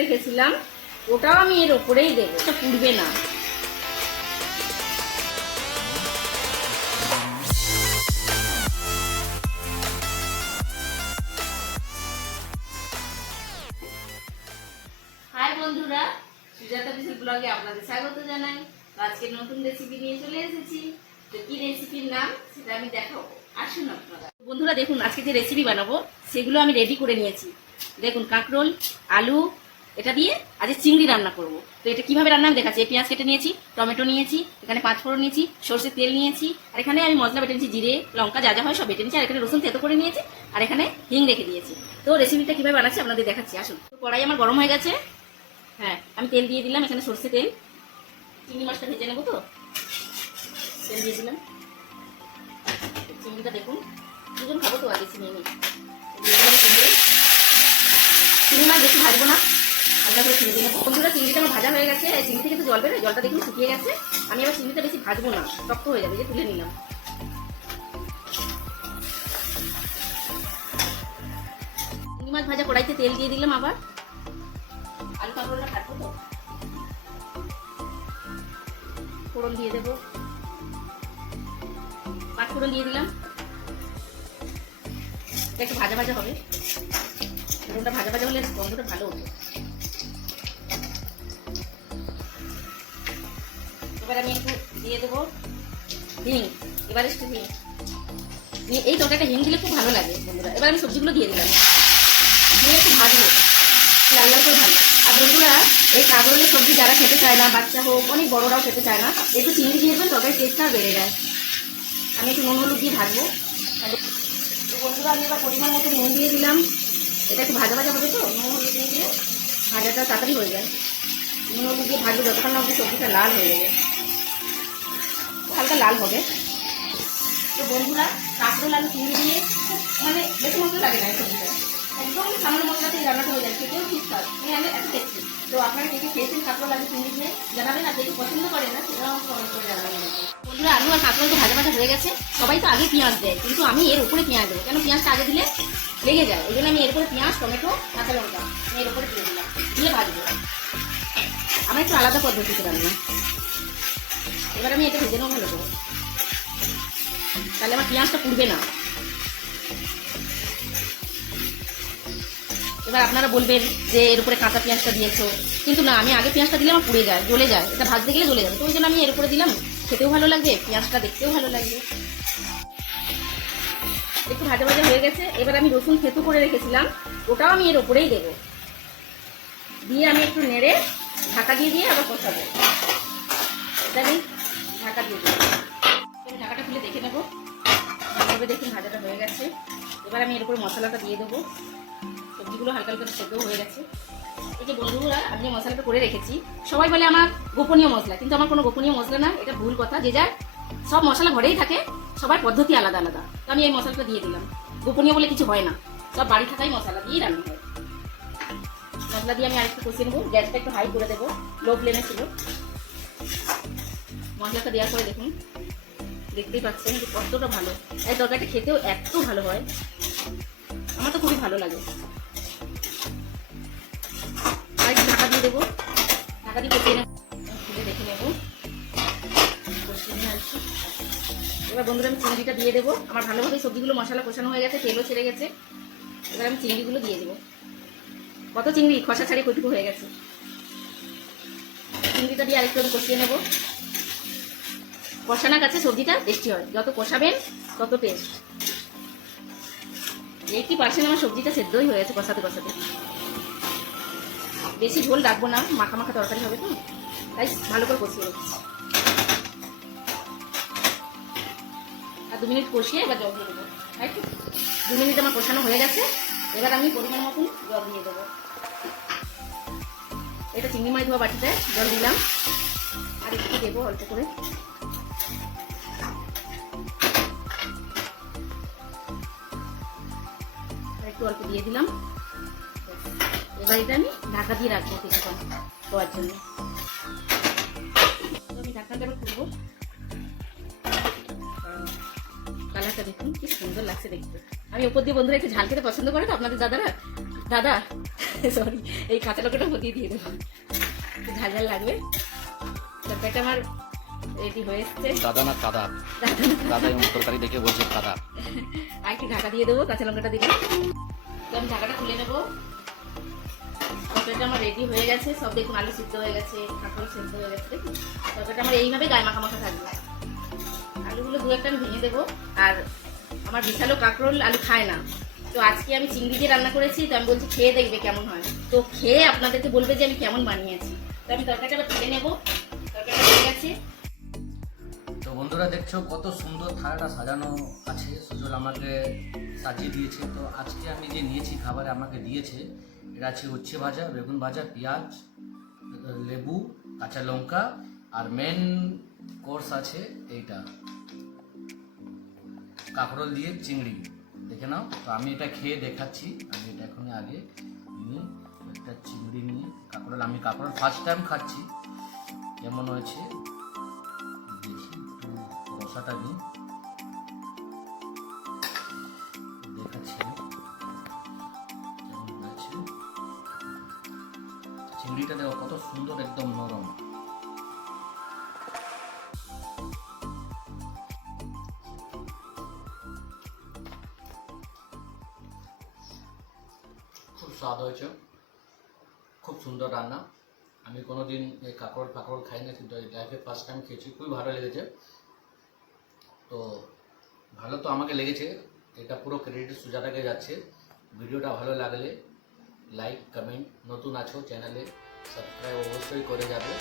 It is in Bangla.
রেখেছিলাম, ওটাও আমি এর ওপরেই দেবো, এটা পুড়বে না। হাই বন্ধুরা, সুজাতা বিশাল ব্লগে আপনাদের স্বাগত জানাই। আজকে নতুন রেসিপি নিয়ে চলে এসেছি। তো কি রেসিপির নাম সেটা আমি দেখাবো, আসুন আপনারা। বন্ধুরা দেখুন, আজকে যে রেসিপি বানাবো সেগুলো আমি রেডি করে নিয়েছি। দেখুন, কাঁকরোল, আলু, এটা দিয়ে আজ চিংড়ি রান্না করব। তো এটা কিভাবে রান্না আমি দেখাচ্ছি। পেঁয়াজ কেটে নিয়েছি, টমেটো নিয়েছি, এখানে 5 ফোড়ন নিয়েছি, সরষের তেল নিয়েছি, আর এখানে আমি মশলা বেটে নিয়েছি, জিরে লঙ্কা যা যা হয় সব বেটে নিয়েছি, আর এখানে রসুন থেতো করে নিয়েছি, আর এখানে হিং রেখে দিয়েছি। তো রেসিপিটা কিভাবে বানাচ্ছি আপনাদের দেখাচ্ছি, আসুন। তো কড়াই আমার গরম হয়ে গেছে। হ্যাঁ, আমি তেল দিয়ে দিলাম, এখানে সরষে তেল, চিংড়ি মাছটা ভেজে নেবো। তো তেল দিয়ে দিলাম। চিংড়িটা দেখুন, দুজন খাবো তো আগে চিনি নিই। চিংড়ি মাছ বেশি ভাজবো না, হালকা করে ছেড়ে দিয়ে নেবো। বন্ধুরা, চিংড়িটা আমার ভাজা হয়ে গেছে। চিংড়ি থেকে তো জল বেরোয়, জলটা দেখুন শুকিয়ে গেছে। আমি আবার চিংড়িটা বেশি ভাজবো না, শক্ত হয়ে যাবে, যে তুলে নিলাম। চিংড়ি মাছ ভাজা কড়াইতে তেল দিয়ে দিলাম। আবার আলু কাঁকরোলটা ভাজবো তো, ফোড়ন দিয়ে দেবো, 5 ফোড়ন দিয়ে দিলাম। একটু ভাজা ভাজা হবে, ফোড়নটা ভাজা ভাজা হলে গন্ধটা ভালো হবে। এবার আমি একটু দিয়ে দেবো হিং, এবার একটু হিং। এই তরকারিটা হিং দিলে খুব ভালো লাগে বন্ধুরা। এবার আমি সবজিগুলো দিয়ে দিলাম, দিয়ে একটু ভাজবো, লাল লাল করে ভাজবো। আর বন্ধুরা, এই কাঁকরোলের সবজি যারা খেতে চায় না, বাচ্চা হোক অনেক বড়রাও খেতে চায় না, একটু চিংড়ি দিয়ে দেবেন, তরকারি টেস্টটা বেড়ে যায়। আমি একটু নুন হলুদ দিয়ে ভাজবো। বন্ধুরা, আমি এবার পরিমাণ মতো নুন দিয়ে দিলাম। এটা একটু ভাজা ভাজা হবে, তো নুন হলুদ দিয়ে দিলে ভাজাটা তাড়াতাড়ি হয়ে যায়। নুন হলুদ দিয়ে ভাজবো যতক্ষণ না অবধি সবজিটা লাল হয়ে যাবে, হালকা লাল হবে। তো বন্ধুরা, কাঁকরোল আলু চিংড়ি দিয়ে মানে বেশি মশলা লাগে না এই সবজিটা, একদম সামান্য মশলাতেই রান্নাটা হয়ে যায়, খেতেও ঠিক স্বাদ, আমি এত টেস্টি। তো আপনারা কে কে খেয়েছেন কাঁকরোল আলু চিংড়ি দিয়ে জানাবেন, আর যেহেতু পছন্দ করে না সেটাও কমেন্ট করে জানাবেন। বন্ধুরা, আলু আর কাঁকরোল তো ভাজা ভাজা হয়ে গেছে। সবাই তো আগে পেঁয়াজ দেয়, কিন্তু আমি এর উপরে পেঁয়াজ দেবো, কেন পেঁয়াজটা আগে দিলে লেগে যায়। ওই জন্য আমি এর উপরে পেঁয়াজ, টমেটো, কাঁচা লঙ্কা আমি এর উপরে দিয়ে দিলাম, দিয়ে ভাজবো। আমার একটু আলাদা পদ্ধতিতে রান্না। এবার আমি এটা ভেজে নেবো ভালো করে, তাহলে আমার পেঁয়াজটা পুড়বে না। এবার আপনারা বলবেন যে এর উপরে কাঁচা পেঁয়াজটা দিয়েছো, কিন্তু না, আমি আগে পেঁয়াজটা দিলে আমার পুড়ে যায়, জ্বলে যায়, এটা ভাজতে গেলে জ্বলে যাবে। তো ওই জন্য আমি এর উপরে দিলাম, খেতেও ভালো লাগবে, পেঁয়াজটা দেখতেও ভালো লাগবে। একটু ভাজা ভাজা হয়ে গেছে। এবার আমি রসুন থেতো করে রেখেছিলাম, ওটাও আমি এর উপরেই দেবো, দিয়ে আমি একটু নেড়ে ঢাকা দিয়ে দিয়ে আবার কষাবো। এটা আমি ঢাকা দিয়ে দেবো, ঢাকাটা খুলে দেখে নেবো। এইভাবে দেখুন ভাজাটা হয়ে গেছে। এবার আমি এর উপরে মশলাটা দিয়ে দেবো। সবজিগুলো হালকা হালকা সেদ্ধও হয়ে গেছে। এই যে বন্ধুরা, আমি যে মশলাটা করে রেখেছি, সবাই বলে আমার গোপনীয় মশলা, কিন্তু আমার কোনো গোপনীয় মশলা না, এটা ভুল কথা। যে যার সব মশলা ঘরেই থাকে, সবার পদ্ধতি আলাদা আলাদা। তো আমি এই মশলাটা দিয়ে দিলাম। গোপনীয় বলে কিছু হয় না, সব বাড়ি থাকাই মশলা দিয়েই রান্না হয়। মশলা দিয়ে আমি আরেকটু কষিয়ে নেবো, গ্যাসটা একটু হাই করে দেবো, লো ফ্লেমে ছিল। মশলাটা দেওয়ার পরে দেখুন, দেখতেই পাচ্ছেন যে কতটা ভালো। এই তরকারিটা খেতেও এত ভালো হয়, আমার তো খুবই ভালো লাগে। আর একটু ঢাকা দিয়ে দেবো, ঢাকা দিয়ে কষিয়ে নেবো, খুলে দেখে নেবো, কষিয়ে নিয়ে আসছি। এবার বন্ধুরা, আমি চিংড়িটা দিয়ে দেবো। আমার ভালোভাবে সবজিগুলো মশলা কষানো হয়ে গেছে, তেলও ছেড়ে গেছে। এবার আমি চিংড়িগুলো দিয়ে দেবো। কত চিংড়ি খসা ছাড়িয়ে কটুকু হয়ে গেছে। চিংড়িটা দিয়ে আরেকটু আমি কষিয়ে নেবো। কষানোর কাছে সবজিটা টেস্টি হয়, যত কষাবেন তত টেস্ট। 80% আমার সবজিটা সেদ্ধই হয়ে গেছে কষাতে কষাতে। বেশি ঝোল রাখবো না, মাখা মাখা তরকারি হবে তো, তাই ভালো করে কষিয়ে রেখেছি। আর 2 মিনিট কষিয়ে এবার জল দিয়ে দেবো। তাই তো 2 মিনিট আমার কষানো হয়ে গেছে। এবার আমি পরিমাণ মতন জল দিয়ে দেবো। এটা চিংড়ি মাছ ধোয়া বাটিতে জল দিলাম, আর একটু দেবো অল্প করে। একটু অল্প দিয়ে দিলাম। এবার এটা আমি ঢাকা দিয়ে রাখবো কিছুক্ষণ হওয়ার জন্য। আমি ঢাকনাটা এবার খুলবো। কালারটা দেখুন কি সুন্দর লাগছে দেখতে। আমি ওপর দিয়ে বন্ধুরা একটু ঝাল খেতে পছন্দ করে তো আপনাদের দাদারা, দাদা সরি, এই কাঁচা লঙ্কাটা দিয়ে দিয়ে দেবো, ঝাল ঝাল লাগবে। তরকারিটা আমার রেডি হয়ে এসছে। দাদা না কাদা, দাদা এবং তরকারি দেখে বলছে কাদা। আর একটু ঢাকা দিয়ে দেবো কাঁচা লঙ্কাটা দিলে। তো আমি ঢাকাটা খুলে নেবো। তরকারিটা আমার রেডি হয়ে গেছে, সব দেখুন আলু সিদ্ধ হয়ে গেছে, কাঁকড় সিদ্ধ হয়ে গেছে। দেখুন তরকারিটা আমার এইভাবে গায়ে মাখা মাখা থাকবে। আলুগুলো দু একটা আমি ভেঙে দেবো। আর আমার বিশালও কাঁকরোল আলু খায় না, তো আজকে আমি চিংড়ি দিয়ে রান্না করেছি, তো আমি বলছি খেয়ে দেখবে কেমন হয়, তো খেয়ে আপনাদেরকে বলবে যে আমি কেমন বানিয়েছি। তো আমি তরকারিটা এবার তুলে নেবো। তরকারিটা হয়ে গেছে। তো বন্ধুরা দেখছো কত সুন্দর থালাটা সাজানো আছে, সুজল আমাকে সাজিয়ে দিয়েছে। তো আজকে আমি যে নিয়েছি খাবারে আমাকে দিয়েছে, এটা আছে উচ্ছে ভাজা, বেগুন ভাজা, পেঁয়াজ, লেবু, কাঁচা লঙ্কা, আর মেন কোর্স আছে এইটা কাঁকরোল দিয়ে চিংড়ি। দেখে নাও। তো আমি এটা খেয়ে দেখাচ্ছি। আমি এটা এখন আগে নিয়ে একটা চিংড়ি নিয়ে কাঁকরোল, আমি কাঁকরোল ফার্স্ট টাইম খাচ্ছি, কেমন হয়েছে দেখি। একটু রসাটা নিই, দেখাচ্ছি কেমন হয়েছে। চিংড়িটা দেখো কত সুন্দর, একদম নরম। খুব স্বাদ হয়েছে, খুব সুন্দর রান্না। আমি কোনোদিন এই কাঁকরোল খাই না, কিন্তু এই লাইফে ফার্স্ট টাইম খেয়েছি, খুবই ভালো লেগেছে। তো ভালো তো আমাকে লেগেছে, এটা পুরো ক্রেডিট সুজাতাকে যাচ্ছে। ভিডিওটা ভালো লাগলে লাইক, কমেন্ট, নতুন আছো চ্যানেলে সাবস্ক্রাইব অবশ্যই করে যাবে।